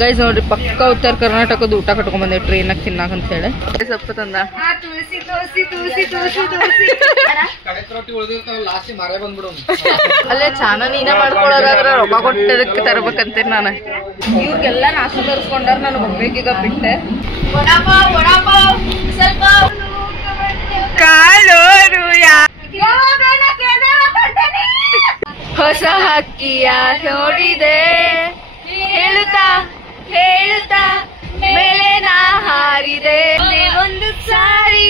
Guys ನೋಡ್ರಿ ಪಕ್ಕ ಉತ್ತರ ಕರ್ನಾಟಕದ ಊಟ ಕಟ್ಕೊಂಡ್ ಬಂದೇವ್ ಟ್ರೈನಾಗ ತಿನ್ನಾಕ ಅಂತ ಹೇಳಿ ಸೊಪ್ಪು ತಂದ ಅಲ್ಲೇ ಚಾನ ನೀನೇ ಮಾಡ್ಕೊಳೋದಾದ್ರ ರೊಕ್ಕ ಕೊಟ್ಟದಕ್ಕೆ ತರ್ಬೇಕಂತೀನಿ ನಾನು ಇವ್ರಿಗೆಲ್ಲ ನಾಷ್ಟ ತರಿಸ್ಕೊಂಡಾರ ನಾನು ಒಬ್ಬೇಕೀಗ ಬಿಟ್ಟೆ ಹೊಸ ಹಕ್ಕಿಯ ನೋಡಿದೆ ಹೇಳುತ್ತಾ ಹೇಳುತ್ತಾ ಮೇಲೆ ನಾ ಹಾರಿದೆ ಒಂದು ಸಾರಿ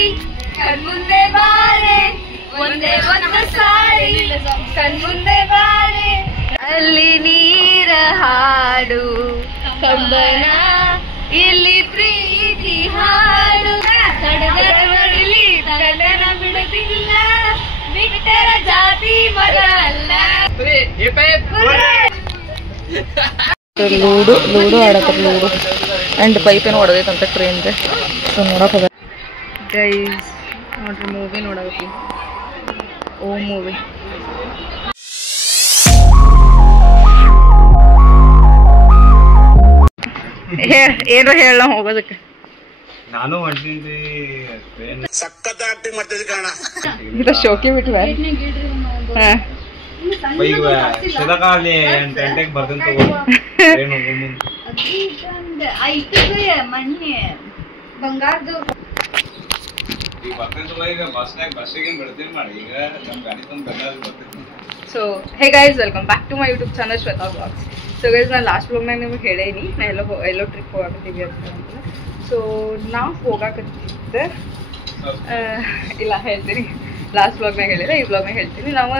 ಕಣ್ಮುಂದೆ ಬಾರೆ ಒಂದೇ ಒಂದು ಸಾರಿ ಕಣ್ಮುಂದೆ ಬಾರೆ ಅಲ್ಲಿ ನೀರ ಹಾಡು ಕಂಬನ ಇಲ್ಲಿ ಪ್ರೀತಿ ಹಾಡು ತಡದಲ್ಲಿ ತಡನ ಬಿಡುತ್ತಿಲ್ಲ ಬಿಟ್ಟರ ಜಾತಿ ಮಗ ಅಲ್ಲ ಲೂಡು ಲೂಡು ಆಡತ್ತ ಲೂಡು ಆ್ಯಂಡ್ ಪೈಪ್ ಏನು ಹೊಡೆದೈತಂತ ಟ್ರೈನ್ಗೆ ಸೊ ನೋಡಕ್ಕೆ ಹೋಗ ಗೈಸ್ ನೋಡ್ರಿ ಮೂವಿ ನೋಡಬೇಕು ಓ ಮೂವಿ ಏನೋ ಹೇಳ ಹೋಗೋದಕ್ಕೆ ನಾನು ಸಖತ್ ಆಕ್ಟಿಂಗ್ ಮಾಡ್ತಿದ್ದೆ ಕಾರಣ ಇದು ಶೋಕಿ ಬಿಟ್ವೆ ಶಿಲಕಾಲಿ ಗಂಟೆಗೆ ಬರ್ದಂತ ಮೊನ್ನೆ ಬಂಗಾರದು so hey guys welcome back to my YouTube channel Shweta vlogs so guys ನಾನು ಲಾಸ್ಟ್ ವ್ಲಾಗ್ನಾಗ ನಿಮಗೆ ಹೇಳೇನಿ ನಾ ಎಲ್ಲೋ ಟ್ರಿಪ್ ಹೋಗಾಕತ್ತೀವಿ ಅಂತ ಸೊ ನಾವು ಹೋಗಾಕತ್ತಿದ್ದೆ ಇಲ್ಲ ಹೇಳ್ತೀನಿ ಲಾಸ್ಟ್ ವ್ಲಾಗ್ನಾಗ ಹೇಳಿದ್ರೆ ಈ ವ್ಲಾಗ್ನಾಗ ಹೇಳ್ತೀನಿ ನಾವು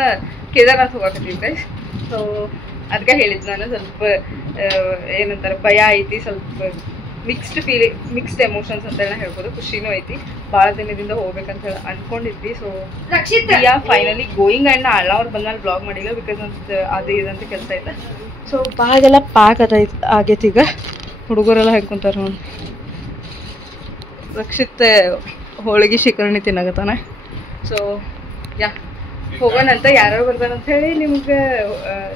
ಕೇದಾರ್ನಾಥ್ ಹೋಗಾಕತ್ತೀವಿ ಗೈಸ್ ಸೊ ಅದಕ್ಕೆ ಹೇಳಿದ್ದು ನಾನು ಸ್ವಲ್ಪ ಏನಂತಾರೆ ಭಯ ಐತಿ ಸ್ವಲ್ಪ ಮಿಕ್ಸ್ಡ್ ಎಮೋಷನ್ಸ್ ಅಂತ ಹೇಳಿ ಹೇಳ್ಬೋದು ಖುಷಿನೂ ಐತಿ ಭಾಳ ದಿನದಿಂದ ಹೋಗ್ಬೇಕಂತ ಹೇಳಿ ಅನ್ಕೊಂಡಿದ್ವಿ ಸೊ ಫೈನಲಿ ಗೋಯಿಂಗ್ ಆ್ಯಂಡ್ ಅಣ್ಣ ಅವ್ರು ಬಂದ್ಮೇಲೆ ಬ್ಲಾಗ್ ಮಾಡಿಲ್ಲ ಬಿಕಾಸ್ ಅದು ಇದಂತ ಕೆಲಸ ಐತೆ ಸೊ ಬಾಗೆಲ್ಲ ಪ್ಯಾಕ್ ಆಗೈತಿ ಈಗ ಹುಡುಗರೆಲ್ಲ ಹೆಂಗೆ ನೋಡಿ ರಕ್ಷಿತ್ ಹೋಳಿಗೆ ಶಿಕರಣಿ ತಿನ್ನಾಗತ್ತಾನೆ ಸೊ ಯಾ ಹೋಗೋಣಂತ ಯಾರ್ಯಾರು ಬರ್ತಾರಂತ ಹೇಳಿ ನಿಮ್ಗೆ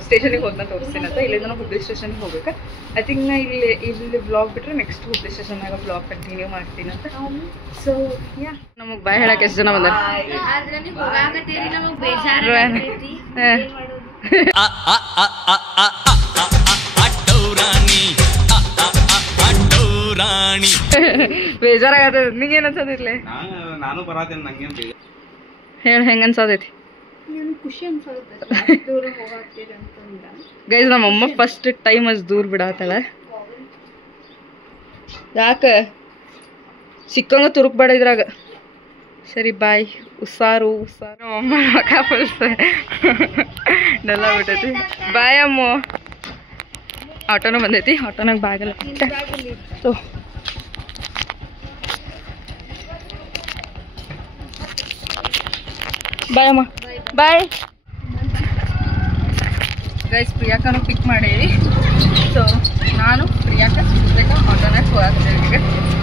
ಸ್ಟೇಷನಿಗೆ ಹೋದ್ನ ತೋರಿಸ್ತೀನಿ ಅಂತ ಇಲ್ಲಿಂದ ನಾವು ಹುಬ್ಳಿ ಸ್ಟೇಷನ್ಗೆ ಹೋಗ್ಬೇಕು ಐ ಥಿಂಕ್ ನಾ ಇಲ್ಲಿ ಬ್ಲಾಗ್ ಬಿಟ್ಟರೆ ನೆಕ್ಸ್ಟ್ ಹುಬ್ಳಿ ಸ್ಟೇಷನ್ನಾಗ ಬ್ಲಾಗ್ ಕಂಟಿನ್ಯೂ ಮಾಡ್ತೀನಿ ಅಂತ ಸೊ ಯಾ ನಮಗೆ ಬಾಯ್ ಹೇಳಕ್ಕೆ ಎಷ್ಟು ಜನ ಬಂದಾರ ಬೇಜಾರಾಗತ್ತ ನಿಂಗೆ ಏನು ಅನ್ಸೋದಿರ್ಲಿ ನಾನು ಬರತ್ತೇನೆ ನಂಗೆ ಹೇಳಿ ಹೆಂಗೆ ಅನ್ಸೋದೈತಿ ಖುಷಿ ಅನ್ಸುತ್ತೆ ದೂರ ಹೋಗಾಕ್ತೀರಿ ಅಂತಂದ ಗೈಸ್ ನಮ್ಮಮ್ಮ ಫಸ್ಟ್ ಟೈಮ್ ಅಷ್ಟು ದೂರ ಬಿಡಾತಳ ಯಾಕೆ ಸಿಕ್ಕಂಗ ತುರುಕ್ಬೇಡ ಇದ್ರಾಗ ಸರಿ ಬಾಯ್ ಉಸಾರು ಅಮ್ಮ ಮಕ್ಕ ಫುಲ್ಸ್ ನೆಲ್ಲ ಬಿಟ್ಟೈತಿ ಬಾಯ್ ಅಮ್ಮ ಆಟೋನ ಬಂದೈತಿ ಆಟೋನಾಗ ಬ್ಯಾಗಲ್ಲ ಸೊ ಬಾಯ್ ಅಮ್ಮ ಬಾಯ್ ಗೈಸ್ ಪ್ರಿಯಾಕನು ಪಿಕ್ ಮಾಡೀವಿ ಸೊ ನಾನು ಪ್ರಿಯಾಕ ಸುರೇಖಾ ಆಟೋನಾಗ ಹೋಗ್ತೇವೆ ಈಗ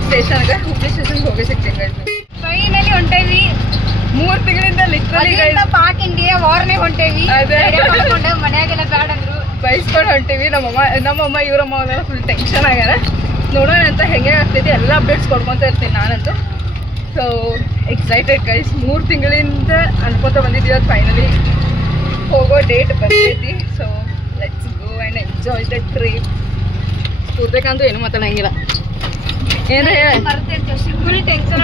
ಸ್ಟೇಷನ್ಗೆ ಹುಬ್ಳಿ ಸ್ಟೇಷನ್ಗೆ ಹೋಗಿ ಸಿಗ್ತೀನಿ ಗೈಸ್ ಫೈನಲಿ ಹೊಂಟೇವಿ 3 ತಿಂಗಳಿಂದ ಲಿಟ್ರಲಿ ಪಾಕ್ ಇಂಡಿಯಾ ವಾರ್ನೇ ಹೊಂಟೇವಿ ಮನ್ಯಾಗೆಲ್ಲ ಬ್ಯಾಡ ಅಂದ್ರು ಬೈಸ್ಕೊಂಡು ಹೊಂಟೀವಿ ನಮ್ಮಮ್ಮ ಇವರಮ್ಮ ಅವರೆಲ್ಲ ಫುಲ್ ಟೆನ್ಷನ್ ಆಗ್ಯಾರ ನೋಡೋಣ ಅಂತ ಹೆಂಗೆ ಆಗ್ತೈತಿ ಎಲ್ಲ ಅಪ್ಡೇಟ್ಸ್ ಕೊಡ್ಕೊತ ಇರ್ತೀನಿ ನಾನಂತೂ ಸೊ ಎಕ್ಸೈಟೆಡ್ ಗೈಸ್ 3 ತಿಂಗಳಿಂದ ಅನ್ಕೋತ ಬಂದಿದ್ದೀವಿ ಅದು ಫೈನಲಿ ಹೋಗೋ ಡೇಟ್ ಬಂದೈತಿ so let's go and enjoy the trip ಕೂರ್ಬೇಕಂತೂ ಏನು ಮಾತಾಡಂಗಿಲ್ಲ ಏನು ಫುಲ್ ಟೆನ್ಷನ್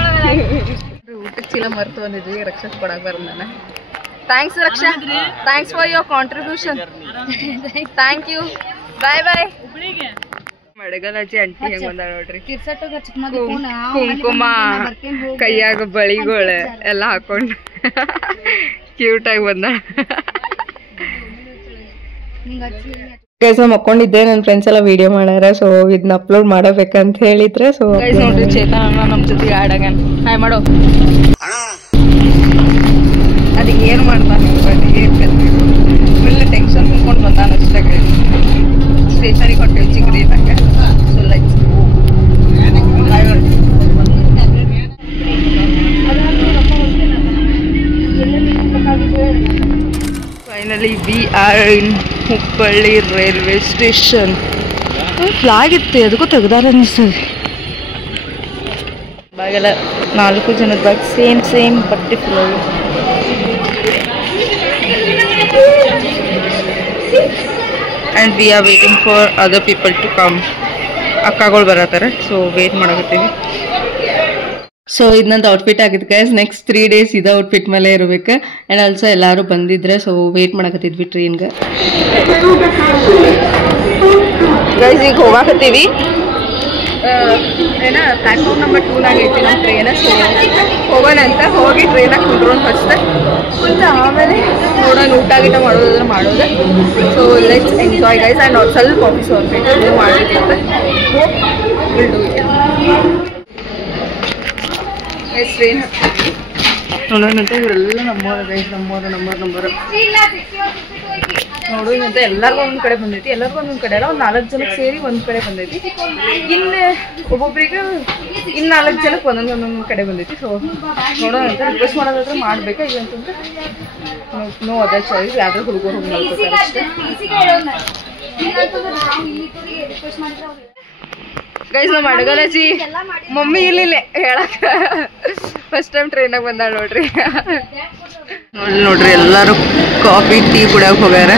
ಊಟಕ್ಕೆ ಚೀಲ ಮರ್ತು ಬಂದಿದ್ವಿ ರಕ್ಷಾ ಕೊಡಕ್ಕೆ ಬರೋದು ನಾನು thanks Raksha thanks for your contribution thank you bye bye ಮಡಗಲಜ್ಜಿ ಅಂಟಿ ಹೆಂಗ್ ಬಂದಾಳ ನೋಡ್ರಿ ಕುಂಕುಮ ಕೈಯಾಗ ಬಳಿಗಳು ಎಲ್ಲ ಹಾಕೊಂಡು ಕ್ಯೂಟ್ ಆಗಿ ಬಂದಾಳ ಗೈಸ್ ನಾ ಮಕ್ಕೊಂಡಿದ್ದೆ ನನ್ನ ಫ್ರೆಂಡ್ಸ್ ಎಲ್ಲ ವಿಡಿಯೋ ಮಾಡ್ಯಾರ ಸೊ ಇದನ್ನ ಅಪ್ಲೋಡ್ ಮಾಡಬೇಕಂತ ಹೇಳಿದ್ರೆ ಸೊ ಗೈಸ್ ನೋಡ್ರಿ ಚೇತನ್ ಅಣ್ಣ ನಮ್ಮ ಜೊತೆಗೆ ಆಡ್ ಆಗ್ಯಾನ ಹಾಯ್ ಮಾಡೋ ಅದಕ್ಕೆ ಏನು ಮಾಡ್ತಾನೆ ಫುಲ್ ಟೆನ್ಷನ್ ತುಂಬ್ಕೊಂಡು ಬಂದಾನ ಅಷ್ಟೇ ಸ್ಟೇಷನಿಗೆ ಹೊಂಟೇವಿ ಚಿಗ್ರಿ ತನಕ so let's finally we are in Hubballi railway station flag ಇತ್ತು ಅದಕ್ಕೂ ತೆಗ್ದಾರ ಅನಿಸ್ತದೆ. ಬಾಗೆಲ್ಲ 4 ಜನದ ಬ್ಯಾಗ್ ಸೇಮ್ ಬಟ್ಟೆ flow. And we are waiting for other people to come. ಅಕ್ಕಗಳು ಬರತ್ತಾರೆ, ಸೊ ವೇಟ್ ಮಾಡಕತ್ತೀವಿ. ಸೊ ಇದು ನಂದು ಔಟ್ಫಿಟ್ ಆಗಿತ್ತು ಗೈಸ್. ನೆಕ್ಸ್ಟ್ 3 days ಇದು ಔಟ್ಫಿಟ್ ಮೇಲೆ ಇರಬೇಕು. ಆ್ಯಂಡ್ ಆಲ್ಸೋ ಎಲ್ಲರೂ ಬಂದಿದ್ರೆ ಸೊ ವೇಟ್ ಮಾಡಕತ್ತಿದ್ವಿ ಟ್ರೈನ್ಗೆ. ಗೈಸ್ ಈಗ ಹೋಗಾಕತ್ತೀವಿ. ಏನ ಪ್ಲಾಟ್ಫಾರ್ಮ್ ನಂಬರ್ 2 ಐತಿ ನಮ್ಮ ಟ್ರೈನ್. ಸೊ ಹೋಗೋಣ ಅಂತ ಹೋಗಿ ಟ್ರೈನಾಗ ಕುಂಡ್ರೋನ್ ಫಸ್ಟ್ ಕುಂತ ಆಮೇಲೆ ನೋಡೋಣ ಊಟ ಗೀಟ ಮಾಡೋದಾದ್ರೆ ಮಾಡೋದು. So let's enjoy guys. And ಸ್ವಲ್ಪ ಆಫೀಸ್ ಔಟ್ಫಿಟ್ ಮಾಡಿದ್ದೆ ಟ್ರೈನ್ ನೋಡೋಣಂತ. ಇವರೆಲ್ಲ ನಮ್ಮೋರು ಗೈಸ್, ನಮ್ಮೋರು ನೋಡೋಣಂತ. ಎಲ್ಲರಿಗೂ ಒಂದೊಂದು ಕಡೆ ಬಂದೈತಿ, ಎಲ್ಲರಿಗೂ ಒಂದೊಂದು ಕಡೆ ಅಲ್ಲ, ಒಂದು 4 ಜನಕ್ಕೆ ಸೇರಿ ಒಂದು ಕಡೆ ಬಂದೈತಿ. ಇನ್ನು ಒಬ್ಬೊಬ್ರಿಗೆ ಇನ್ನು 4 ಜನಕ್ಕೆ ಒಂದೊಂದು ಕಡೆ ಬಂದೈತಿ. ಸೊ ನೋಡೋಣಂತ. ರಿಕ್ವೆಸ್ಟ್ ಮಾಡೋದಾದ್ರೆ ಮಾಡಬೇಕಾ ಈಗ ಅಂತಂದ್ರೆ ನೋ ಅದರ್ ಚಾಯ್ಸ್. ಯಾವ್ದಾದ್ರು ಹುಡುಗರು ಹೋಗಿ ಮಾಡ್ಕೊತಾರೆ ಅಷ್ಟೇ. ಗೈಸ್ ನಮ್ಮ ಅಡಗಲಜಿ ಮಮ್ಮಿ ಇಲ್ಲಿ ಹೇಳಕ್ಕ ಫಸ್ಟ್ ಟೈಮ್ ಟ್ರೈನಾಗ ಬಂದಾಳ ನೋಡ್ರಿ. ನೋಡ್ರಿ ಎಲ್ಲರೂ ಕಾಫಿ ಟೀ ಕುಡಿಯೋಕೆ ಹೋಗ್ಯಾರ.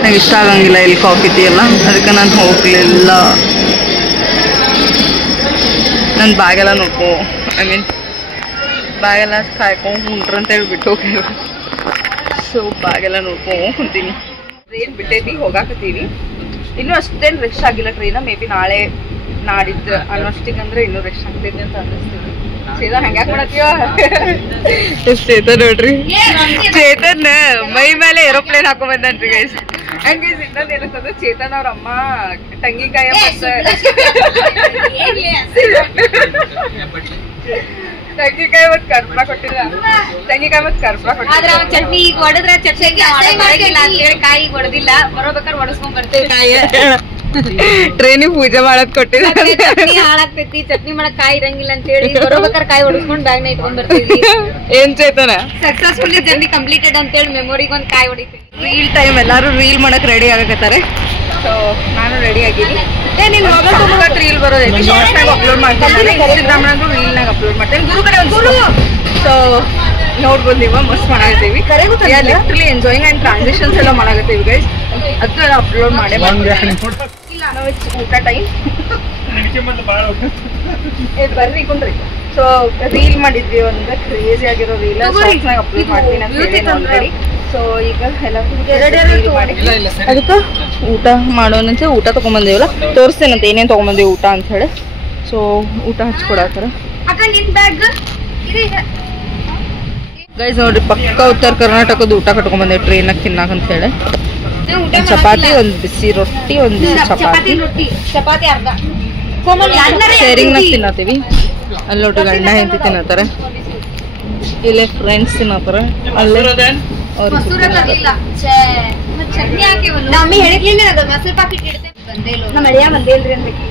ನಂಗೆ ಇಷ್ಟ ಆಗಂಗಿಲ್ಲ ಇಲ್ಲಿ ಕಾಫಿ ಟೀ ಎಲ್ಲ, ಅದಕ್ಕೆ ನಾನು ಹೋಗ್ಲಿಲ್ಲ. ನನ್ನ ಬ್ಯಾಗೆಲ್ಲ ನೋಡ್ಕೊ ಬ್ಯಾಗೆಲ್ಲ ಕಾಯ್ಕೊಂಡು ಕುಂಟ್ರ ಅಂತ ಹೇಳಿ ಬಿಟ್ಟು ಹೋಗ್ಯಾರ. ಸೊ ಬ್ಯಾಗೆಲ್ಲ ನೋಡ್ಕೊಂಡು ಕುಂತೀನಿ. ಟ್ರೈನ್ ಬಿಟ್ಟೈತಿ, ಹೋಗಾಕತ್ತೀವಿ. ಇನ್ನೂ ಅಷ್ಟೇನು ರಶ್ ಆಗಿಲ್ಲ ಟ್ರೈನ. ಮೇ ಬಿ ನಾಳೆ ನಾಡಿದ್ದು ಅನ್ನೋಷ್ಟಿಗೆ ಅಂದ್ರೆ ಇನ್ನೂ ರಶ್ ಆಗ್ತೈತಿ ಅಂತ ಅನ್ನಿಸ್ತೀವಿ. ಚೇತನ್ ಹಂಗ್ಯಾಕ್ ಮಾಡತ್ತೀವ? ಚೇತನ್ ನೋಡ್ರಿ, ಚೇತನ್ ಮೈ ಮೇಲೆ ಏರೋಪ್ಲೇನ್ ಹಾಕೊಂಡ್ ಬಂದನ್ರಿ ಗೈಸ್. ಹಂಗೆ ಇನ್ನೊಂದು ಏನಂತಂದ್ರೆ ಚೇತನ್ ಅವ್ರ ಅಮ್ಮ ತಂಗಿಕಾಯ ತಂಗಿಕಾಯಿ ಮತ್ತು ಕರ್ಪೂರ ಕೊಟ್ಟಿಲ್ಲ. ತಂಗಿಕಾಯಿ ಮತ್ತು ಕರ್ಪೂರ ಕೊಟ್ಟಿಲ್ಲ. ಚಟ್ನಿ ಈಗ ಹೊಡೆದ್ರೆ ಚಟ್ನಿ ಕಾಯಿ ಹೊಡೆದಿಲ್ಲ, ಬರೋಬೇಕಾದ್ರೆ ಹೊಡಸ್ಕೊಂಡ್ ಬರ್ತೇವೆ ಕಾಯಿ. ಟ್ರೈನಿಗೆ ಪೂಜೆ ಮಾಡಕ್ ಕೊಟ್ಟಿದ್ದಾರೆ. ಚಟ್ನಿ ಹಾಳಾಗ್ತೈತಿ, ಚಟ್ನಿ ಮಾಡಕ್ ಕಾಯಿ ಇರಂಗಿಲ್ಲ ಅಂತ ಹೇಳಿ ಬರೋಬೇಕಾದ್ರೆ ಕಾಯಿ ಹೊಡಸ್ಕೊಂಡ್ ಬ್ಯಾಗ್ನ ಇಟ್ಕೊಂಡ್ ಬರ್ತೀವಿ. ಏನ್ ಚೇತನ ಸಕ್ಸಸ್ಫುಲಿ ಜರ್ನಿ ಕಂಪ್ಲೀಟೆಡ್ ಅಂತ ಹೇಳಿ ಮೆಮೊರಿಗೆ ಒಂದು ಕಾಯಿ ಹೊಡಿತೀವಿ. ರೀಲ್ ಟೈಮ್ ಎಲ್ಲಾರು ರೀಲ್ ಮಾಡಕ್ ರೆಡಿ ಆಗಕತ್ತಾರೆ. ಸೊ ನಾನು ರೆಡಿ ಆಗಿದ್ದೀನಿ. ನೀನ್ ರೀಲ್ ಬರೋದೈತಿ, ಶಾರ್ಟ್ನಾಗ ಅಪ್ಲೋಡ್ ಮಾಡ್ತೀನಿ, ಇನ್ಸ್ಟಾಗ್ರಾಮ್ ನಾಗ ರೀಲ್ನಾಗ ಅಪ್ಲೋಡ್ ಮಾಡ್ತೇನೆ. ಗುರು ಸೊ ನೋಡ್ಬೋದು ನೀವು, ಮಸ್ತ್ ಮಾಡಾಕತ್ತೀವಿ. ಲಿಟ್ರಲಿ ಎಂಜಾಯಿಂಗ್ ಆ್ಯಂಡ್ ಟ್ರಾನ್ಸಿಷನ್ಸ್ ಎಲ್ಲ ಮಾಡಾಕತ್ತೀವಿ ಗೈಸ್. ಅದೆಲ್ಲ ಅಪ್ಲೋಡ್ ಮಾಡೇ ನಾವು ಊಟ ಟೈಮ್ ಬರ್ರಿ ಕುಂಡ್ರಿ. ಸೊ ರೀಲ್ ಮಾಡಿದ್ವಿ, ಒಂದು ಕ್ರೇಜಿ ಆಗಿರೋ ರೀಲ್ ಶಾರ್ಟ್ಸ್ನಾಗ ಅಪ್ಲೋಡ್ ಮಾಡ್ತೀನಿ ಅಂತ ಹೇಳಿ ಆಲ್ರೆಡಿ. ಸೊ ಈಗ ಎಲ್ಲ ಅದಕ್ಕೆ ಊಟ ಮಾಡೋಣಂತ ಊಟ ತೊಗೊಂಬಂದೇವಲ್ಲ, ತೋರಿಸ್ತೇನಂತ ಏನೇನು ತೊಗೊಂಬಂದೇವಿ ಊಟ ಅಂತ ಹೇಳಿ. ಸೊ ಊಟ ಹಚ್ಕೊಡತ್ತಾರ ಗೈಸ್. ನೋಡ್ರಿ ಪಕ್ಕ ಉತ್ತರ ಕರ್ನಾಟಕದ ಊಟ ಕಟ್ಕೊಂಬಂದೇವಿ ಟ್ರೈನಾಗ ತಿನ್ನಾಕಂತ ಹೇಳಿ. ಚಪಾತಿ, ಒಂದು ಬಿಸಿ ರೊಟ್ಟಿ, ಒಂದು ಚಪಾತಿ ಅರ್ಧ ಶೇರಿಂಗ್ನಾಗ ತಿನ್ನತ್ತೀವಿ. ಅಲ್ಲಿ ನೋಡ್ರಿ ಗಂಡ ಹೆಂಡತಿ ತಿನ್ನತ್ತಾರೆ, ಇಲ್ಲೇ ಫ್ರೆಂಡ್ಸ್ ತಿನ್ನತ್ತಾರ, ಅಲ್ಲೇ ಚಟ್ನಿ ಹಾಕಿ ಮಮ್ಮಿ ಹೇಳಿರ್ಲಿಲ್ಲ ಅದು ಮೊಸರು ಪಾಕಿಟ್ ಇಡ್ತೇವೆ. ನಮ್ಮ ಅಳಿಯ ಬಂದೇಲ್ರಿ ಅನ್ಬೇಕು.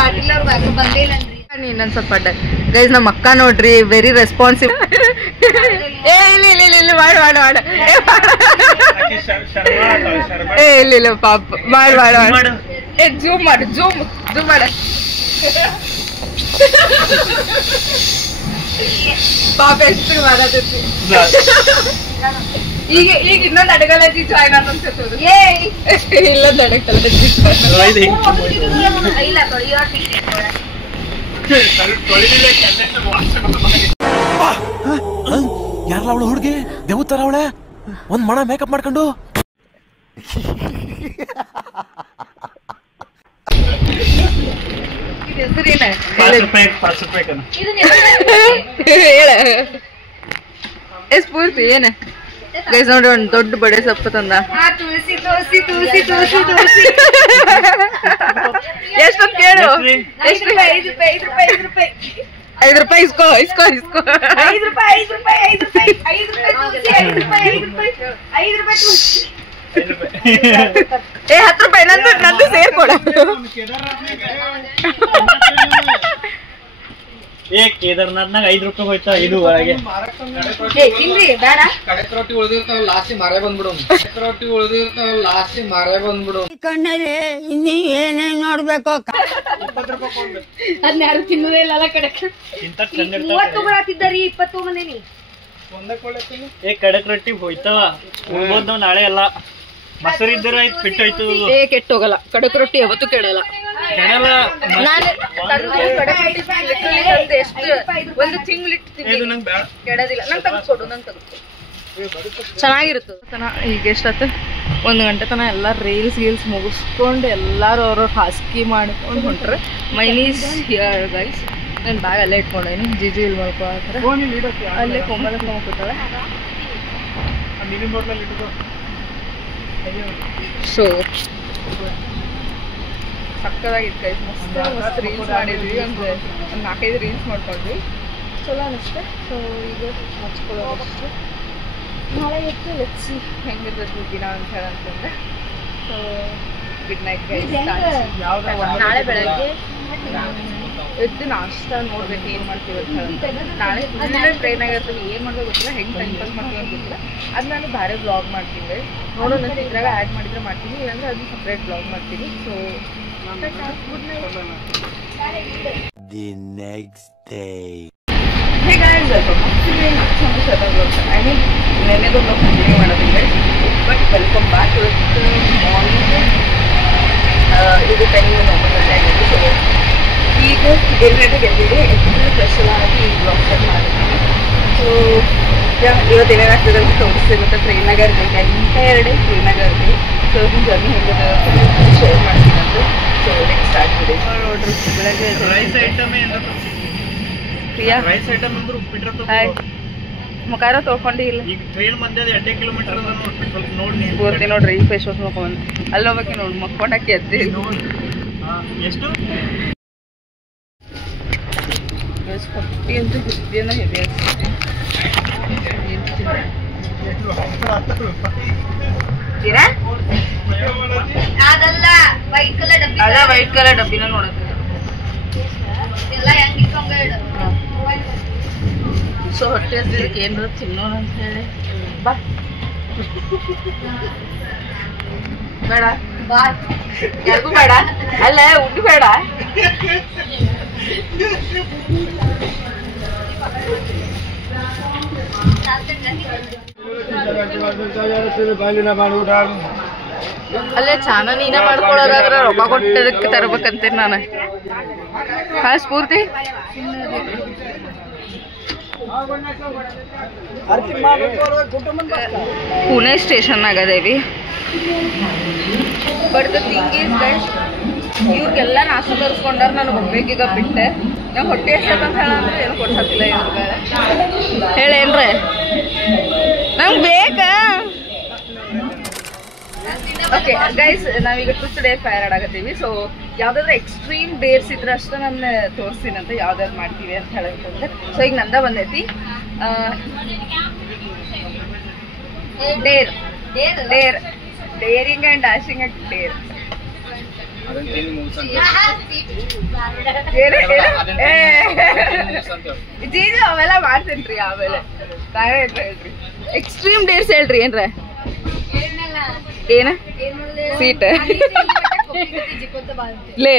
ಪಾಟೀಲ್ ಅವ್ರು ಬಂದೇನನ್ರಿ. ಇನ್ನೊಂದ್ ಸ್ವಲ್ಪ ಗೈಸ್ ನಮ್ಮ ಅಕ್ಕ ನೋಡ್ರಿ ವೆರಿ ರೆಸ್ಪಾನ್ಸಿವ್. ಇಲ್ಲ ಪಾಪ ಮಾಡ ಜೂಮ್ ಮಾಡು, ಜೂಮ್ ಮಾಡ ಪಾಪ ಎಷ್ಟು ಮಾಡತೈತಿ. ಈಗ ಇನ್ನೊಂದು ಅಡಗಲಜಿ ಜಾಯ್ನ್ ಅನ್ನೋದು ಇಲ್ಲೊಂದು ಅಡಗಲಜಿ ಇಲ್ಲ ಯಾರಲ್ಲ ಅವಳು ಹುಡುಗಿ ದೇವತರ ಅವಳೆ ಒಂದ್ ಮಣ ಮೇಕಪ್ ಮಾಡ್ಕೊಂಡು ಸ್ಫೂರ್ತಿ ಏನ ಗೈಸ್ ನೋಡ್ರಿ ಒಂದ್ ದೊಡ್ಡ ಬಡೆ ಸೊಪ್ಪು ತಂದ. ತುಳಸಿ ತುಳಸಿ ತುಳಸಿ ತುಳಸಿ ತುಳಸಿ ಎಷ್ಟೊಂದು ಕೇಳು. 5 ರೂಪಾಯಿ 5 ರೂಪಾಯಿ 5 ರೂಪಾಯಿ 5 ರೂಪಾಯಿ ಇಸ್ಕೋ ಇಸ್ಕೋ ಇಸ್ಕೋ. 5 ರೂಪಾಯಿ 5 ರೂಪಾಯಿ 5 ರೂಪಾಯಿ 5 ರೂಪಾಯಿ 5 ರೂಪಾಯಿ 5 ರೂಪಾಯಿ ತುಳಸಿ. ಏ 10 ರೂಪಾಯಿ ನಂದು ಸೇರ್ಕೊಡ. ಕೇದಾರ್ನಾಥ್ನಾಗ 5 ರೂಪಾಯಿ ಹೋಯ್ತಾ ಇದು ಒಳಗೆ ತಿನ್ರಿ ಬೇಡ ಕಡಕ್ ರೊಟ್ಟಿ ಉಳಿದಿರ್ತಾವ ಲಾಸ್ಟಿ ಮಾರೇ ಬಂದ್ಬಿಡು ಕಡಕ್ ರೊಟ್ಟಿ ಉಳಿದಿರ್ತಾವ ಲಾಸ್ಟಿ ಮಾರೇ ಬಂದ್ಬಿಡು ಕಣ್ಣಲ್ಲಿ ಇನ್ನೀ ಏನೇನ್ ನೋಡ್ಬೇಕು ಅದನ್ನ ಯಾರು ತಿನ್ನೋದೇ ಇಲ್ಲ ಕಡಕ್ 30 ಬರಾತಿದ್ದಾರಿ 20 ಮಂದಿನಿ ಕಡಕ್ ರೊಟ್ಟಿ ಹೋಯ್ತಾವ ಉಳ್ಬೋದ್ ನಾವ್ ನಾಳೆ ಎಲ್ಲ ಮೊಸರು ಇದ್ರೆ ಆಯ್ತು ಪಿಟ್ಟು ಹೋಯ್ತು ಕೆಟ್ಟೋಗಲ್ಲ ಕಡಕ್ ರೊಟ್ಟಿ ಯಾವತ್ತೂ ಕೆಡಲ್ಲ ಕೆಡಲ್ಲ ನಾನು ಕಡಕ್ ರೊಟ್ಟಿ literally ಎಷ್ಟು ಒಂದು ತಿಂಗಳಿಟ್ಟು ನಂಗೆ ಬೇಡ ಕೆಡೋದಿಲ್ಲ ನಂಗೆ ತೆಗೆದುಕೊಡು ಚೆನ್ನಾಗಿರುತ್ತೆ ಈಗ ಎಷ್ಟಾಯ್ತು 1 ಗಂಟೆ ತನಕ ಎಲ್ಲ ಗೀಲ್ಸ್ ಮುಗಿಸ್ಕೊಂಡು ಎಲ್ಲರೂ ಅವ್ರವ್ರ ಹಾಸಿಗೆ ಮಾಡ್ಕೊಂಡು ಹೊಂಟ್ರೆ ಮೈನೀಸ್ ಹಿಯರ್ ಗೈಸ್ ನಾನು ಬ್ಯಾಗ್ ಅಲ್ಲೇ ಇಟ್ಕೊಂಡೇನಿ ಜಿಜು ಇಲ್ಲಿ ಮಾಡ್ಕೊಳ್ತಾರೆ ಅಲ್ಲೇ ಕೋಮಲ ಕೂತಾಳೆ ಸೊ ಸಕ್ಕದಾಗಿತ್ತು ಗೈಸ್ ಮಸ್ತ್ ರೀಲ್ಸ್ ಮಾಡಿದ್ವಿ ಒಂದು 4-5 ರೀಲ್ಸ್ ಮಾಡ್ಕೊಂಡ್ವಿ ಚಲೋ ಅನಿಸ್ತೆ ಸೊ ಈಗ ಹಚ್ಕೊಳ್ಳೋದಷ್ಟು ನಾಳೆ ಎತ್ತು ಲೆಟ್ಸಿ ಹೆಂಗಿರ್ತದೆ ದಿನ ಅಂತ ಹೇಳಂತಂದ್ರೆ ಸೊ ಗುಡ್ ನೈಟ್ ಗೈಸ್ ನಾಳೆ ಬೆಳಗ್ಗೆ ಎದ್ದು ನಾಷ್ಟ ನೋಡ್ಬೇಕು ಏನು ಮಾಡ್ತೀವಿ ಅಂತ ಹೇಳಂತ ನಾಳೆ ಫುಲ್ ಟ್ರೈನ್ ಆಗಿರ್ತದೆ ಏನು ಮಾಡೋದು ಗೊತ್ತಿಲ್ಲ ಹೆಂಗೆ ಟೈಮ್ ಪಾಸ್ ಮಾಡ್ತೀವಿ ಅಂತ ಗೊತ್ತಿಲ್ಲ ಅದು ನಾನು ಬೇರೆ ಬ್ಲಾಗ್ ಮಾಡ್ತೀನಿ ನೋಡೋಣ ಇದ್ರಾಗ ಆ್ಯಡ್ ಮಾಡಿದ್ರೆ ಮಾಡ್ತೀನಿ ಇಲ್ಲಾಂದ್ರೆ ಅದು ಸಪ್ರೇಟ್ ಬ್ಲಾಗ್ ಮಾಡ್ತೀನಿ so good night The next day. Hey guys, welcome back to my Shweta Vlogs. I mean, ನೆನ್ನೆದು ಬ್ಲಾಗ್ ಕಂಟಿನ್ಯೂ ಮಾಡೋದಿಲ್ಲ ಬಟ್ ವೆಲ್ಕಮ್ ಬ್ಯಾಕ್ ಇವತ್ತು ಮಾರ್ನಿಂಗ್ ಇದು ಟೈಮ್ 9 ಗಂಟೆ ಆಗಿದೆ ಸೊ ಈಗ ಡೆಲಿವರಿಗೆ ಎದ್ದಿದೆ ಎಷ್ಟು ಸ್ಪೆಷಲ್ ಆಗಿ ಈ ಬ್ಲಾಗ್ ಸ್ಟಾರ್ಟ್ ಮಾಡಿದ್ದೀನಿ ಸೊ ಇವತ್ತು ಏನೇನಾಗ್ತದೆ ಅಂತ ತೋರಿಸ್ತೀನಿ ಮತ್ತು ಟ್ರೈನಾಗ ಇರಬೇಕು ಎಂಟೈರ್ ಡೇ ಟ್ರೈನಾಗ ಇರ್ತೀವಿ ಸೊ ಇದನ್ನ ಜರ್ನಿ ಹೆಂಗಿದೆ ಶೇರ್ ಮಾಡ್ತೀನಿ ಅಂತ ಸೊ ನೆಕ್ಸ್ಟ್ ಸ್ಟಾರ್ಟ್ ಮಾಡಿ ನೋಡ್ರಿ ಬೆಳಗ್ಗೆ ರೈಸ್ ಐಟಮ್ ಪ್ರಿಯಾ ರೈಸ್ ಐಟಮ್ ಅಂದ್ರೆ ಉಪ್ಪಿಟ್ಟಿರ್ತ ಹಾಯ್ ಮುಖಾರ ತೊಳ್ಕೊಂಡು ಇಲ್ಲ ಈಗ ಟ್ರೈನ್ ಮಂದಿ 2 ಕಿಲೋಮೀಟರ್ ಅದ ನೋಡಿ ಸ್ವಲ್ಪ ನೋಡಿ ಪೂರ್ತಿ ನೋಡ್ರಿ ಈ ಫೇಸ್ ವಾಶ್ ಮಾಡ್ಕೊಂಡು ಅಲ್ಲಿ ಹೋಗ್ಬೇಕು ನೋಡಿ ಮಕ್ಕೊಂಡಾಕಿ ಎದ್ದಿ ಎಷ್ಟು ಹೊಟ್ಟಿ ಅಂತೂ ಹುಟ್ಟಿಯನ್ನು ಹೆವಿ ಅನಿಸುತ್ತೆ ಅದಲ್ಲ ವೈಟ್ ಕಲರ್ ಡಬ್ಬಿ ಅದ ವೈಟ್ ಕಲರ್ ಡಬ್ಬಿನ ನೋಡತ್ತೆ ಎಲ್ಲ ಹೆಂಗ್ ಇಟ್ಕೊಂಡ್ ಹೇಳು ಸೊ ಹೊಟ್ಟೆ ಹಸಿದಕ್ಕೆ ಏನಾರ ತಿನ್ನೋಣ ಅಂತ ಹೇಳಿ ಬಾ ಬೇಡ ಬಾ ಯಾರಿಗೂ ಬೇಡ ಅಲ್ಲ ಉಂಡು ಬೇಡ ಅಲ್ಲೇ ಚಾನ ನೀನೇ ಮಾಡ್ಕೊಳ್ಳೋದಾದ್ರೆ ರೊಕ್ಕ ಕೊಟ್ಟದಕ್ಕೆ ತರ್ಬೇಕಂತೇನೆ ನಾನು ಹಾ ಸ್ಫೂರ್ತಿ ಪುಣೆ ಸ್ಟೇಷನ್ ಆಗದೇವಿ but the thing is guys ಇವ್ರಿಗೆಲ್ಲ ನಾಷ್ಟ ತರಿಸ್ಕೊಂಡಾರ ನಾನು ಒಬ್ಬೇಕೀಗ ಬಿಟ್ಟೆ ನಾವು ಹೊಟ್ಟೆ ಹಸ್ತಂತ ಹೇಳಂದ್ರೆ ಏನು ಕೊಡ್ಸತ್ತಿಲ್ಲ ಇವ್ರಿಗೆ ಹೇಳೇನ್ರಿ ನಂಗೆ ಬೇಕಾ ಓಕೆ ಗೈಸ್ ನಾವೀಗ ಟ್ರೂತ್ ಡೇ ಫೈರ್ ಆಡಾಕತ್ತೀವಿ ಸೊ ಯಾವ್ದಾದ್ರು ಎಕ್ಸ್ಟ್ರೀಮ್ ಡೇರ್ಸ್ ಇದ್ರೆ ಅಷ್ಟೇ ನಾನು ತೋರಿಸ್ತೀನಿ ಅಂತ ಯಾವ್ದಾದ್ರು ಮಾಡ್ತೀವಿ ಅಂತ ಹೇಳಂತಂದ್ರೆ ಸೊ ಈಗ ನಂದ ಬಂದೈತಿ Deere Deere daring and dashing at Deere jiju ಅವೆಲ್ಲ ಮಾಡ್ತೇನ್ರಿ ಆಮೇಲೆ ನಾವೇ ಹೇಳ್ರಿ ಎಕ್ಸ್ಟ್ರೀಮ್ ಡೇರ್ಸ್ ಹೇಳ್ರಿ ಏನ್ರ ಏನ ಸೀಟ್ ಲೇ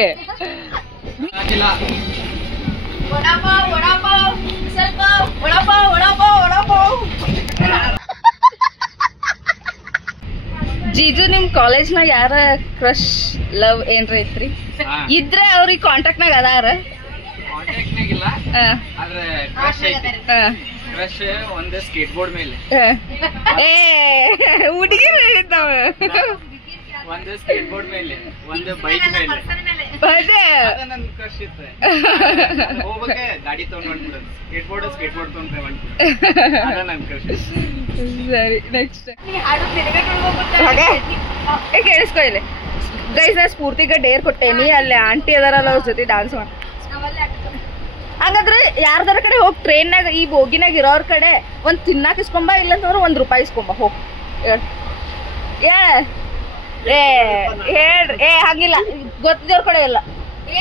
ವಡಾಪಾವ್ ವಡಾಪಾವ್ ಸ್ವಲ್ಪ ವಡಾಪಾವ್ ವಡಾಪಾವ್ ವಡಾಪಾವ್ ಜೀಜು ನಿಮ್ ಕಾಲೇಜ್ನಾಗ ಯಾರ ಕ್ರಶ್ ಲವ್ ಏನ್ರ ಐತ್ರಿ ಇದ್ರೆ ಅವ್ರಿಗೆ ಕಾಂಟ್ಯಾಕ್ಟ್ನಾಗ ಅದಾರ ಕಾಂಟ್ಯಾಕ್ಟ್ನಾಗಿಲ್ಲ ಆದ್ರೆ ಕ್ರಶ್ ಐತಿ ಕ್ರಶ್ ಒಂದು ಸ್ಕೇಟ್ ಬೋರ್ಡ್ ಮೇಲೆ ಏ ಹುಡುಗಿರು ಹೇಳಿದ್ದಾವ ಒಂದು ಸ್ಕೇಟ್ ಬೋರ್ಡ್ ಮೇಲೆ ಒಂದು ಬೈಕ್ ಮೇಲೆ ಅದೇ ನನ್ ಕ್ರಶ್ ಇತ್ತು ಹೋಗ್ಬೇಕೆ ಗಾಡಿ ತಗೊಂಡ್ ಹೊಂಟ್ಬಿಡೋದು ಸ್ಕೇಟ್ ಬೋರ್ಡ್ ತಗೊಂಡ್ರೆ ಹೊಂಟ್ಬಿಡೋದು ಅದ ನನ್ ಕ್ರಶ್ ಸರಿ ನೆಕ್ಸ್ಟ್ ಕೇಳಿಸ್ಕೊ ಇಲ್ಲಿ ಗೈಸ್ ನಾ ಸ್ಫೂರ್ತಿಗೆ ಡೇರ್ ಕೊಟ್ಟೇನಿ ಅಲ್ಲಿ ಆಂಟಿ ಅದಾರಲ್ಲ ಅವ್ರ ಜೊತೆ ಡಾನ್ಸ್ ಮಾಡಿ ಹಂಗಾದ್ರೆ ಯಾರ್ದಾರ ಕಡೆ ಹೋಗಿ ಟ್ರೈನ್ನಾಗ ಈ ಬೋಗಿನಾಗ ಇರೋರ್ ಕಡೆ ಒಂದ್ ತಿನ್ನಾಕ ಇಸ್ಕೊಂಬ ಇಲ್ಲಂತಂದ್ರೆ ₹1 ಇಸ್ಕೊಂಬ ಹೋಗ್ ಹೇಳ್ರಿ ಏ ಹಂಗಿಲ್ಲ ಗೊತ್ತಿದ್ದವ್ರ ಕಡೆ ಇಲ್ಲ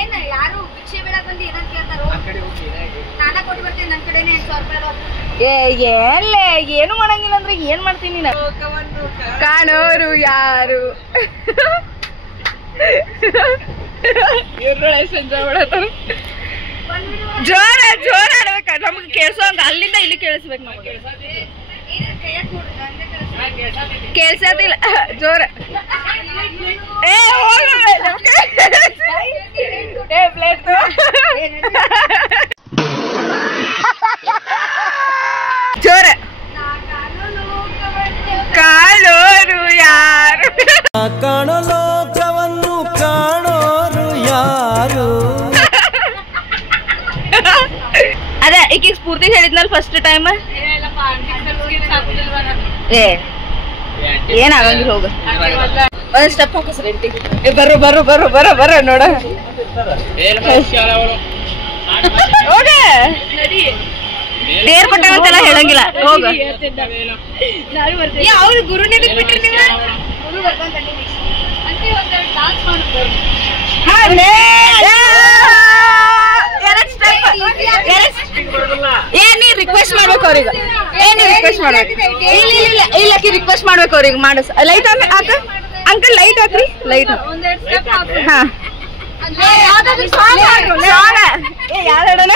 ಏನ್ ಯಾರು ಭಿಕ್ಷೆ ಬೇಡಕ್ ಬಂದು ಏನಂತ ಕೇಳ್ತಾರೋ ನಾನ ಕೊಟ್ಟು ಬರ್ತೀನಿ ನನ್ ಕಡೆನೇ 8,000 ರೂಪಾಯಿ ಏನ್ಲೇ ಏನು ಮಾಡಂಗಿಲ್ಲ ಅಂದ್ರೆ ಏನ್ ಮಾಡ್ತೀನಿ ನೀನು ಕಾಣೋರು ಯಾರು ಜೋರ ಜೋರ ಆಡ್ಬೇಕ ನಮ್ಗೆ ಕೇಳಿಸೋ ಹಂಗ ಅಲ್ಲಿಂದ ಇಲ್ಲಿ ಕೇಳಿಸ್ಬೇಕು ನಮ್ಗೆ ಕೇಳ್ಸದಿಲ್ಲ ಜೋರ ಏ ಪ್ಲೇಟ್ ಜೋರ ಕಾಣೋರು ಯಾರು ಕಾಣೋ ಲೋಕವನ್ನು ಕಾಣೋರು ಯಾರು ಅದೇ ಈಗ ಸ್ಫೂರ್ತಿ ಹೇಳಿದ್ನಲ್ಲ ಫಸ್ಟ್ ಟೈಮ್ ಏ ಏನಾಗಂಗಿಲ್ಲ ಹೋಗ ಒಂದ್ ಸ್ಟೆಪ್ ಹಾಕ ಸರ್ ಬರ್ರು ಬರ್ರು ಬರ್ರು ಬರ ಬರ ನೋಡ ಹೋಗ ದೇರ್ ಕೊಟ್ಟಂತೆಲ್ಲ ಹೇಳಂಗಿಲ್ಲ ಹೋಗ ಅವ್ರು ಗುರುನೇ ಬಿಟ್ಬಿಟ್ರಿ ನೀವು ಏನಿ ರಿಕ್ವೆಸ್ಟ್ ಮಾಡ್ಬೇಕು ಅವ್ರಿಗೆ ಏನಿ ರಿಕ್ವೆಸ್ಟ್ ಮಾಡ್ಬೇಕು ಇಲ್ಲ ರಿಕ್ವೆಸ್ಟ್ ಮಾಡ್ಬೇಕು ಅವ್ರಿಗೆ ಮಾಡಸ್ ಲೈಟ್ ಹಾಕ ಅಂಕಲ್ ಲೈಟ್ ಹಾಕ್ರಿ ಲೈಟ್ ಹಾ ಯಾರು ಹೇಳೋಣ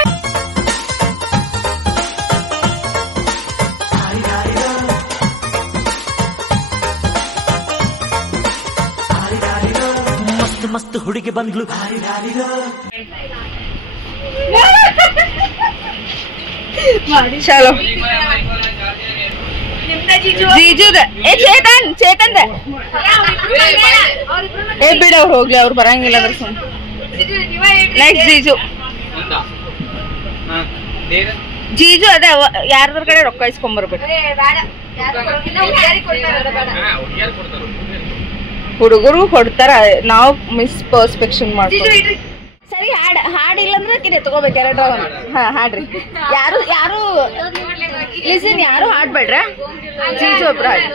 ಮಸ್ತ್ ಮಸ್ತ್ ಹುಡುಗಿ ಬಂದ್ಲು ಚಲೋ ಜೀಜುದ ಏ ಚೇತನ್ ಚೇತನ್ ಏ ಬಿಡ ಅವ್ರು ಹೋಗ್ಲಿ ಅವ್ರು ಬರಂಗಿಲ್ಲ ಅದ್ರ ಸುಮ್ ನೆಕ್ಸ್ಟ್ ಜೀಜು ಜೀಜು ಅದೇ ಯಾರ್ದ್ರ ಕಡೆ ರೊಕ್ಕ ಇಸ್ಕೊಂಬರ್ಬೇಕು ಹುಡುಗರು ಕೊಡ್ತಾರ ನಾವು ಮಿಸ್ ಪರ್ಸ್ಪೆಕ್ಷನ್ ಮಾಡ್ತೀವಿ ಸರಿ ಹಾಡಿಲ್ಲ ಅಂದ್ರೆ ಕಿದೆ ತಗೋಬೇಕು ಎರಡು ಹಾ ಹಾಡ್ರಿ ಯಾರು ಲಿಸನ್ ಯಾರು ಹಾಡ್ಬೇಡ್ರ ಜೀಜು ಒಬ್ರು ಹಾಡಿ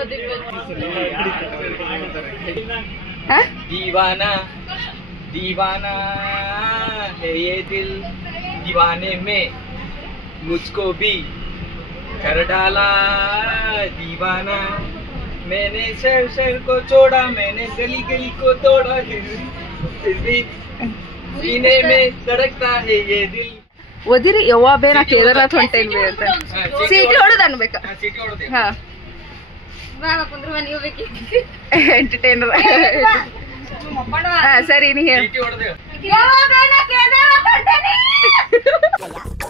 दीवाना दीवाना है ये दिल दीवाने में मुझको भी कर डाला दीवाना मैंने शहर शहर को छोड़ा मैंने गली गली को तोड़ा फिर भी सीने में धड़कता है ये दिल ಓದಿರಿ ಯವ್ವಾ ಬೇ ನಾ ಕೇದಾರ್ನಾಥ್ ಹೊಂಟೇನ್ ಬೇ ಅಂತ ಸೀಟಿ ಹೊಡೋದು ಅನ್ಬೇಕ ಹಾ ಎಂಟರ್ಟೈನರ್ ಸರಿ ನೀ ಹೇಳಿ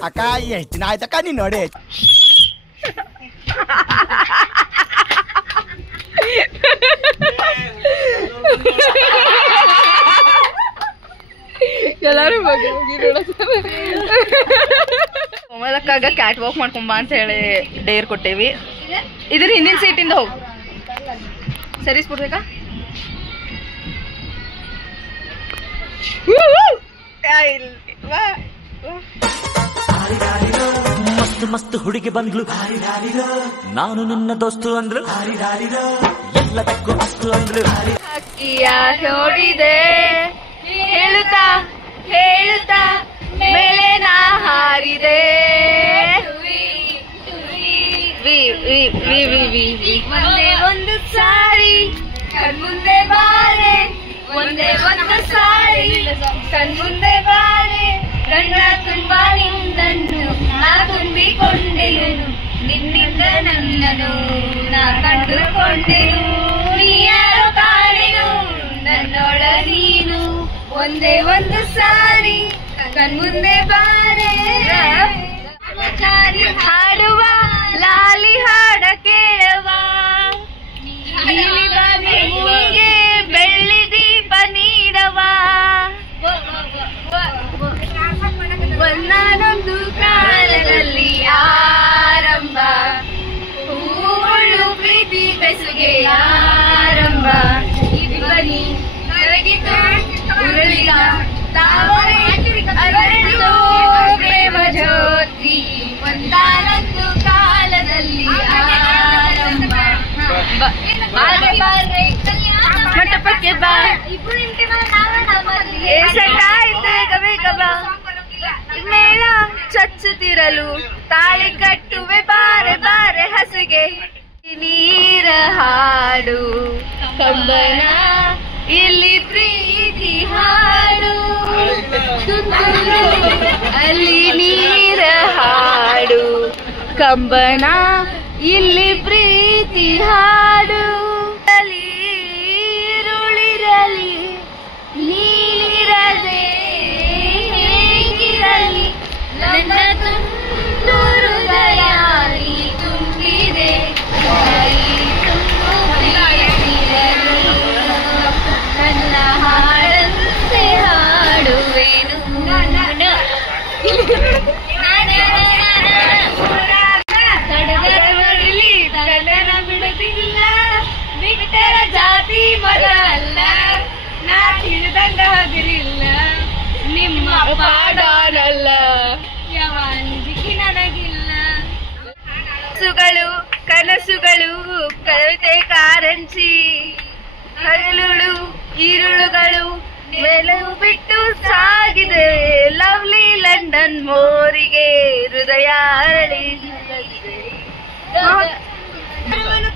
ಅಕ್ಕ ಎಷ್ಟು ದಿನ ಆಯ್ತಕ್ಕ ನೀನ್ ನೋಡಿ ಎಲ್ಲಾರು ಹೋಗಿ ಮೊಮ್ಮಲಕ್ಕಾಗ ಕ್ಯಾಟ್ ವಾಕ್ ಮಾಡ್ಕೊಂಬ ಅಂತ ಹೇಳಿ ಡೇರ್ ಕೊಟ್ಟೇವಿ ಇದ್ರ ಹಿಂದಿನ ಸೀಟಿಂದ ಹೋಗಿ ಸರಿಸ್ಬಿಡ್ಬೇಕಾ ಮಸ್ತ್ ಮಸ್ತ್ ಹುಡುಗಿ ಬಂದ್ಲು ನಾನು ನಿನ್ನ ದೋಸ್ತು ಅಂದ್ಲು ಎಲ್ಲದಕ್ಕೂ ಅಸ್ತು ಅಂದ್ಲು ಅಕ್ಕಿಯ ನೋಡಿದೆ ಹೇಳುತ್ತಾ ಹೇಳುತ್ತಾ ಮೇಲೆ ನಾ ಹಾರಿದೆ ಒಂದೇ ಒಂದು ಸಾರಿ ಕಣ್ಮುಂದೆ ಬಾರೆ ಒಂದೇ ಒಂದು ಸಾರಿ ಕಣ್ಮುಂದೆ ಬಾರೆ ಕಣ್ಣ ತುಂಬ ನಿಂದನ್ನು ನಾ ತುಂಬಿಕೊಂಡೆನು ನಿನ್ನಿಂದ ನನ್ನನು ನಾ ಕಂಡುಕೊಂಡೆನು ನೀಯಾರು ಕಾಣೆನು ನನ್ನೊಳ ನೀನು ಒಂದೇ ಒಂದು ಸಾರಿ ಕಣ್ಮುಂದೆ ಬಾರೆ ಹಾಡುವ ಲಾಲಿ ಹಾಡ ಕೇಳುವ ನೀಗೆ ಬೆಳ್ಳಿ ದೀಪ ನೀಡವ ಒಂದಾನೊಂದು ಕಾಲದಲ್ಲಿ ಆರಂಭ ಹೂಳು ಪ್ರೀತಿ ಬೆಸುಗೆ ಆರಂಭ ಇಬ್ಬನಿ ಕರಗಿತು ಉರುಳಿದ ತಾವರೆ ಅರಳಿತು ಪ್ರೇಮ ಜ್ಯೋತಿ ಒಂದಾನೊಂದು ಕಾಲದಲ್ಲಿ ಆರಂಭ ಮಂಟಪಕ್ಕೆ ಬಾ ಇಬ್ರು ನಿಮ್ಗೆ ನಾವೇ ಏ ಸಟಾಯ್ತು ಬೇಗ ಬಾ ಮೇಳ ಚಚ್ಚುತ್ತಿರಲು ತಾಳಿ ಕಟ್ಟುವೆ ಬಾರೆ ಬಾರೆ ಹಸಿಗೆ ನೀರ ಹಾಡು ಕಂಬನ ಇಲ್ಲಿ ಪ್ರೀತಿ ಹಾಡು ಅಲ್ಲಿ ನೀರ ಹಾಡು ಕಂಬನ ಇಲ್ಲಿ ಪ್ರೀತಿ ಹಾಡು ಈರುಳಿರಲಿ ನೀರಿರದೆ ಹೇಗಿರಲಿ ನನ್ನ ತುಂಡು ಹೃದಯ ನೀ ತುಂಬಿದೆ ನನ್ನ ಹಾಡಂತೆ ಹಾಡುವೆನು ತಡಗರವರಲಿ ತಡನ ಬಿಡುತ್ತಿಲ್ಲ ಬಿಟ್ಟರ ಜಾತಿ ಮಗ ಅಲ್ಲ ನಾ ತಿಳಿದಂಗ ಹಗರಿಲ್ಲ ನಿಮ್ಮ ಪಾಡಾನಲ್ಲ ಯಾವಾನಿಗೆ ನನಗಿಲ್ಲ ಕನಸುಗಳು ಕವಿತೆ ಕಾರಂಜಿ ಹಗಲುಳು ಈರುಳುಗಳು ಮೇಲೂ ಬಿಟ್ಟು ಸಾಗಿದೆ ಲವ್ಲಿ ಲಂಡನ್ ಮೋರಿಗೆ ಹೃದಯ ಅರಳಿ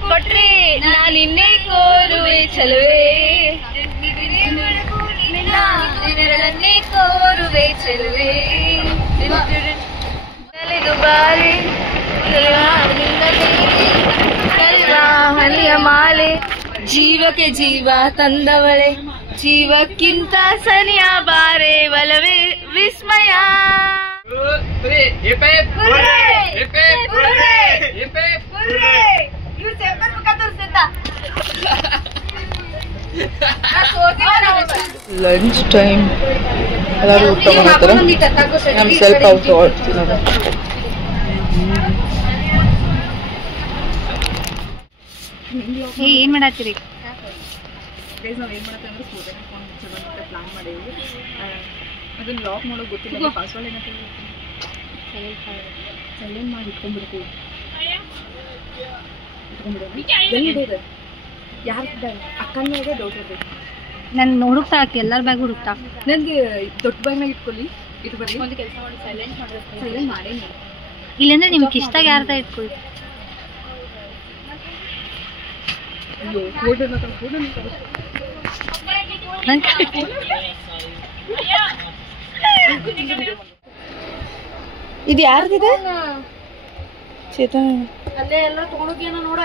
ಕೊಟ್ರೆ ನಾನಿನ್ನೇ ಕೋರುವೆ ಚಲುವೆ ನಿನ್ನನ್ನೇ ಕೋರುವೆ ಚಲುವೆ ಬಾರಿ ಹನಿಯ ಮಾಲೆ ಜೀವಕ್ಕೆ ಜೀವ ತಂದವಳೆ ಜೀವಕ್ಕಿಂತ ಸನಿಯ ಬಾರೆ ಒಲವೇ ವಿಸ್ಮಯ ಲಂಚ್ ಟೈಮ್ ಎಲ್ಲರೂ ಊಟ ಮಾಡ್ತಾರೆ ನಮ್ ಸ್ವಲ್ಪ ಔಟ್ ಹೊಡ್ತೀನಿ ಏನ್ ಮಾಡತ್ತೀರಿ ನಾವು ಏನು ಮಾಡತ್ತೆ ಅಂದ್ರೆ ಫೋಟೋನ ಫೋನ್ ಚಲೋ ಅಂತ ಪ್ಲಾನ್ ಮಾಡೇವಿ ಅದನ್ನ ಲಾಕ್ ಮಾಡೋಕೆ ಗೊತ್ತಿಲ್ಲ ಪಾಸ್ವರ್ಡ್ ಏನಂತ ಸೈಲೆಂಟ್ ಮಾಡಿ ಇಟ್ಕೊಂಡ್ಬಿಡ್ತೀವಿ ಎಲ್ಲಿದೆ ಯಾರು ಅಕ್ಕನ ಮೇಲೆ ಡೌಟ್ ಇರ್ಬೇಕು ನನ್ ಹುಡುಕ್ತಾ ಎಲ್ಲರ ಬ್ಯಾಗ್ ಹುಡುಕ್ತಾ ನನಗೆ ದೊಡ್ಡ ಬ್ಯಾಗ್ನಾಗ ಇಟ್ಕೊಳ್ಳಿ ಇದು ಬರಲಿ ಒಂದು ಕೆಲಸ ಮಾಡಿ ಸೈಲೆಂಟ್ ಮಾಡೇನಿ ಇಲ್ಲಂದ್ರೆ ನಿಮ್ಗೆ ಇಷ್ಟಾಗ ಯಾರ್ದ ಇಟ್ಕೊಳ್ಳಿ ಅಯ್ಯೋ ಫೋಟೋ ಇದು ಯಾರ್ದಿದೆ ಚೇತನ್ ಅಲ್ಲೇ ಎಲ್ಲ ತಗೊಂಡೋಗ್ಯಾನ ನೋಡ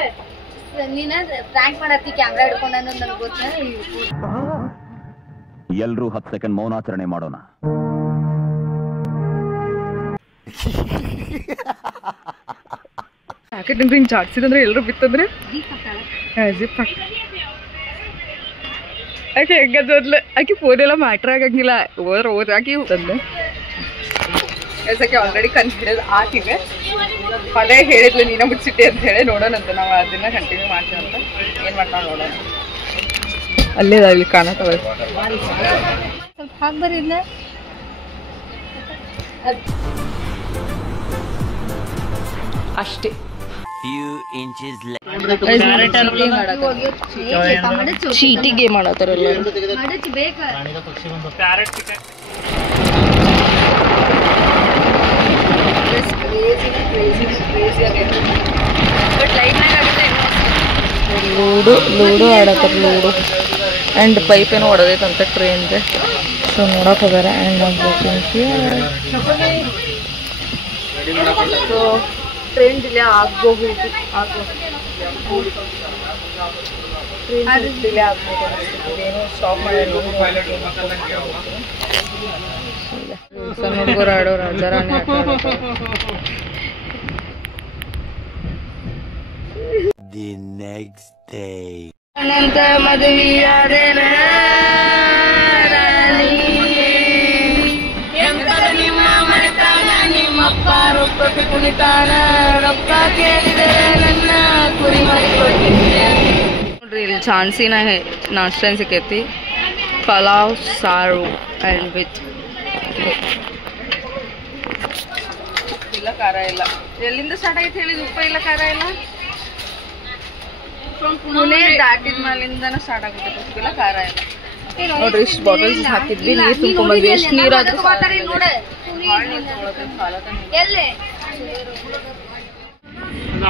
ನೀನ ಪ್ರ್ಯಾಂಕ್ ಮಾಡತ್ತಿ ಕ್ಯಾಮ್ರಾ ಹಿಡ್ಕೊಂಡ ನನಗೆ ಗೊತ್ತ ಎಲ್ರೂ 10 ಸೆಕೆಂಡ್ ಮೌನಾಚರಣೆ ಮಾಡೋಣ ಪ್ಯಾಕೆಟ್ ಹಿಂಗೆ ಚಾಡ್ಸಿದಂದ್ರೆ ಎಲ್ಲರೂ ಬಿತ್ತಂದ್ರೆ ಜಿಪ್ ಹಾಕ ಆಕೆ ಹೆಂಗದ್ಲ ಆಕೆ ಫೋನ್ ಎಲ್ಲ ಮ್ಯಾಟ್ರ್ ಆಗಂಗಿಲ್ಲ ಓದಾಕಿ ತಂದೆ ಎಸಕ್ಕೆ ಆಲ್ರೆಡಿ ಕನ್ಸಿಡರ್ ಆಕಿಗೆ ಅದೇ ಹೇಳಿದ್ಲು ನೀನ ಮುಚ್ಚಿಟ್ಟೆ ಅಂತ ಹೇಳಿ ನೋಡೋಣಂತ ನಾವು ಅದನ್ನ ಕಂಟಿನ್ಯೂ ಮಾಡ್ತೀವಿ ಅಂತ ಏನು ಮಾಡ್ತಾ ನೋಡೋಣ ಅಲ್ಲೇ ಅಲ್ಲಿ ಕಾಣತ್ತವ ಸ್ವಲ್ಪ ಹಾಕ್ಬರಿಲ್ಲ ಅಷ್ಟೇ ಚೀಟಿ ಗೇಮ್ ಮಾಡತ್ತಾರಲ್ಲ ಲೂಡೋ ಆಡತ್ತಾರ ಲೂಡೋ ಆ್ಯಂಡ್ ಪೈಪ್ ಏನೋ ಹೊಡೆದೈತಂತ ಟ್ರೈನ್ದೆ ಸೊ ನೋಡಕ್ಕೆ ಹೋಗ್ಯಾರ ಆ್ಯಂಡ್ ಸೊ ಟ್ರೈನ್ ಡಿಲೇ ಆಗಬಹುದು ಟ್ರೈನ್ ಡಿಲೇ ಆಗ್ಬೋದು ಏನೋ ಸ್ಟಾಪ್ ಮಾಡಿ ಸಣ್ಣ ಹುಡುಗರು ಆಡೋರು ರಾಜಾರಾಣಿ The next day. ಅನಂತ ಮದುವೆಯಾದೆನ ನಿಮ್ಮ ಮನೆತಾನ ನಿಮ್ಮಪ್ಪ ರೊಕ್ಕಕ್ಕೆ ಕುಣಿತಾನ ರೊಕ್ಕ ಕೇಳಿದರೆ ನನ್ನ ಕುರಿ ನೋಡ್ರಿ ಇಲ್ಲಿ ಝಾನ್ಸಿನ ನಾಷ್ಟ ಸಿಕ್ಕೈತಿ ಪಲಾವ್ ಸಾರು ಆ್ಯಂಡ್ ವಿತ್ ಇಲ್ಲ ಖಾರ ಇಲ್ಲ ಎಲ್ಲಿಂದ ಸ್ಟಾರ್ಟ್ ಆಗೈತೆ ಹೇಳಿದ ಉಪ್ಪ ಇಲ್ಲ ಖಾರ ಇಲ್ಲ ಪುಣೆ ದಾಟಿದ ಮೇಲಿಂದನ ಸ್ಟಾರ್ಟ್ ಆಗುತ್ತೆ ಗೊತ್ತಿಲ್ಲ ಖಾರ ಎಲ್ಲ ನೋಡ್ರಿ ಇಷ್ಟು ಬಾಟಲ್ಸ್ ಹಾಕಿದ್ವಿ ನೀರು ತುಂಬ್ಕೊಂಡ್ಬಂದ್ವಿ ಎಷ್ಟು ನೀರಾದ್ರೂ ಎಲ್ಲಿ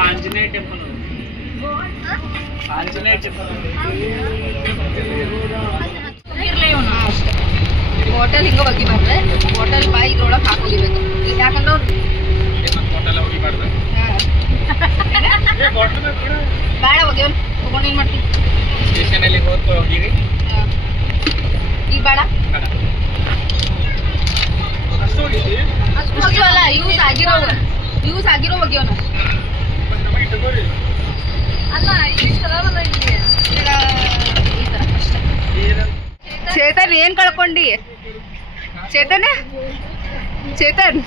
ಆಂಜನೇಯ ಟೆಂಪಲ್ ಆಂಜನೇಯ ಟೆಂಪಲ್ ಅಷ್ಟೇ ಬಾಟಲ್ ಹಿಂಗ ಒಗಿಬಾರ್ದು ಬಾಟಲ್ ಬಾಯಿ ಇದ್ರೊಳಗೆ ಹಾಕೊಂಡಿಬೇಕು ಯಾಕಂದ್ರೆ ಅವ್ರು ಬೇಡ ಒಗ್ಯವನ್ ತಗೊಂಡು ಏನ್ ಮಾಡ್ತೀವಿ ಸ್ಟೇಷನ್ ಅಲ್ಲಿ ಹೋಗಿರಿ ಈಗ ಬೇಡ ಅಲ್ಲ ಯೂಸ್ ಆಗಿರೋ ಒಗ್ಯವನ ಅಲ್ಲ ಇಷ್ಟದವಲ್ಲ ಇಲ್ಲಿ ಈ ತರ ಅಷ್ಟೇ ಚೇತನ್ ಏನ್ ಕಳ್ಕೊಂಡಿ ಚೇತನ್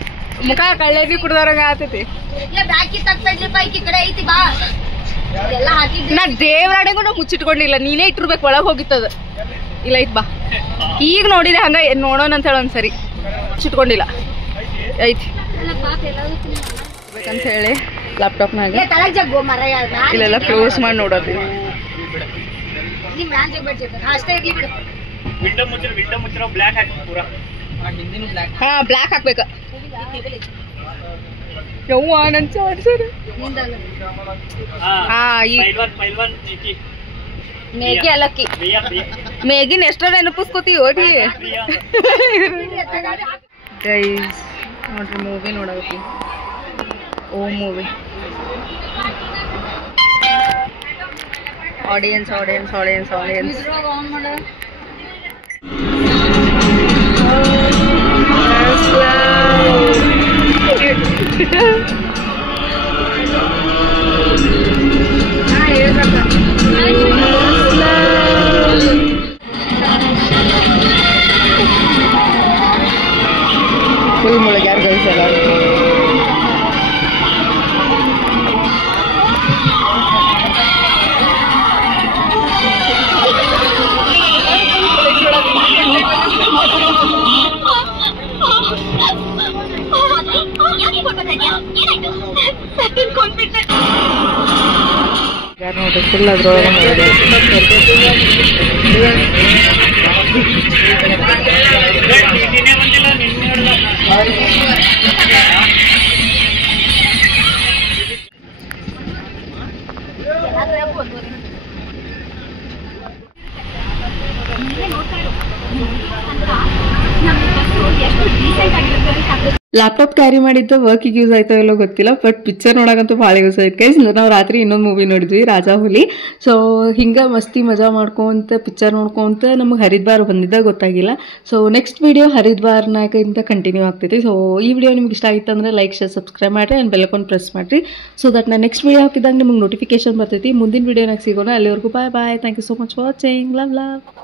ಮುಖ ಕಳ್ಳೆಬಿ ಕುಡ್ದವ್ರಂಗ ಆತೈತಿ ಬ್ಯಾಗಿ ತಗ್ತಾ ಈ ಕಡೆ ಐತಿ ಬಾ ಎಲ್ಲ ಹಾಕಿದ್ದೆ ನಾ ದೇವ್ರಾಡೆಗೂ ನಾ ಮುಚ್ಚಿಟ್ಕೊಂಡಿಲ್ಲ ನೀನೇ ಇಟ್ಟಿರ್ಬೇಕು ಒಳಗ್ ಹೋಗಿತ್ತದ ಇಲ್ಲ ಐತ್ ಬಾ ಈಗ ನೋಡಿದೆ ಹಂಗ ನೋಡೋಣ ಅಂತ ಹೇಳಿ ಒಂದ್ಸರಿ ಮುಚ್ಚಿಟ್ಕೊಂಡಿಲ್ಲ ಐತಿ ಬೇಕಂತ ಹೇಳಿ ಲ್ಯಾಪ್ಟಾಪ್ನಾಗ ತಳಗ್ ಜಗ್ಗು ಮರ ಇಲ್ಲೆಲ್ಲ ಕ್ಲೋಸ್ ಮಾಡಿ ನೋಡೋದು ನಿಮ್ ಮ್ಯಾಲ್ ಜಗ್ ಬಿಡ್ತೈತೆ ಅಷ್ಟೇ ಇರ್ಲಿ ಬಿಡು ವಿಂಡೋ ಮುಚ್ಚಿರೋ ಬ್ಲ್ಯಾಕ್ ಹಾಕಿ ಪೂರಾ ಹಿಂದಿನ ಬ್ಲಾಕ್ ಹಾ ಬ್ಲ್ಯಾಕ್ ಹಾಕ್ಬೇಕ ಯವ್ವ ನನ್ ಚಾಡ್ಸರ್ ಹಾ ಈ ಪೈಲ್ವಾನ್ ನೀತಿ ಮೇಗಿ ಅಲಕ್ಕಿ ಮೇಗಿನ ಎಷ್ಟರ ನೆನಪಿಸ್ಕೋತಿ ಓದಿ ಗೈಸ್ ನೋಡ್ರಿ ಮೂವಿ ನೋಡೋತಿ ಓ ಮೂವಿ ಆಡಿಯನ್ಸ್ ಫುಲ್ ಮುಳುಗ್ಯಾರ ಗೈಸ್ ಎಲ್ಲ ಯಾರು ನೋಡ್ರಿ ಫುಲ್ ಅದ್ರೊಳಗೆ ಲ್ಯಾಪ್ಟಾಪ್ ಕ್ಯಾರಿ ಮಾಡಿದ್ದು ವರ್ಕಿಗೆ ಯೂಸ್ ಆಯ್ತೋ ಇಲ್ಲೋ ಗೊತ್ತಿಲ್ಲ ಬಟ್ ಪಿಕ್ಚರ್ ನೋಡೋಕ್ಕಂತೂ ಭಾಳ ಯೂಸ್ ಆಯ್ತು ಗೈಸ್ ನಾವು ರಾತ್ರಿ ಇನ್ನೊಂದು ಮೂವಿ ನೋಡಿದ್ವಿ ರಾಜಾ ಹುಲಿ ಸೊ ಹಿಂಗೆ ಮಸ್ತಿ ಮಜಾ ಮಾಡ್ಕೊಂತ ಪಿಕ್ಚರ್ ನೋಡ್ಕೊಂತ ನಮಗೆ ಹರಿದ್ವಾರ ಬಂದಿದ್ದ ಗೊತ್ತಾಗಿಲ್ಲ ಸೊ ನೆಕ್ಸ್ಟ್ ವಿಡಿಯೋ ಹರಿದ್ವಾರ್ನಾಗಿಂತ ಕಂಟಿನ್ಯೂ ಆಗ್ತೈತಿ ಸೊ ಈ ವಿಡಿಯೋ ನಿಮ್ಗೆ ಇಷ್ಟ ಆಗಿತ್ತು ಅಂದರೆ ಲೈಕ್ ಶೇರ್ ಸಬ್ಸ್ಕ್ರೈಬ್ ಮಾಡಿರಿ ಆ್ಯಂಡ್ ಬೆಲ್ಲೈಕಾನ್ ಪ್ರೆಸ್ ಮಾಡಿರಿ ಸೊ ದಟ್ ನಾನು ನೆಕ್ಸ್ಟ್ ವಿಡಿಯೋ ಹಾಕಿದಾಗ ನಿಮಗೆ ನೋಟಿಫಿಕೇಶನ್ ಬರ್ತೈತಿ ಮುಂದಿನ ವಿಡಿಯೋನಾಗ ಸಿಗೋಣ ಅಲ್ಲಿವರೆಗೂ bye thank you so much for watching love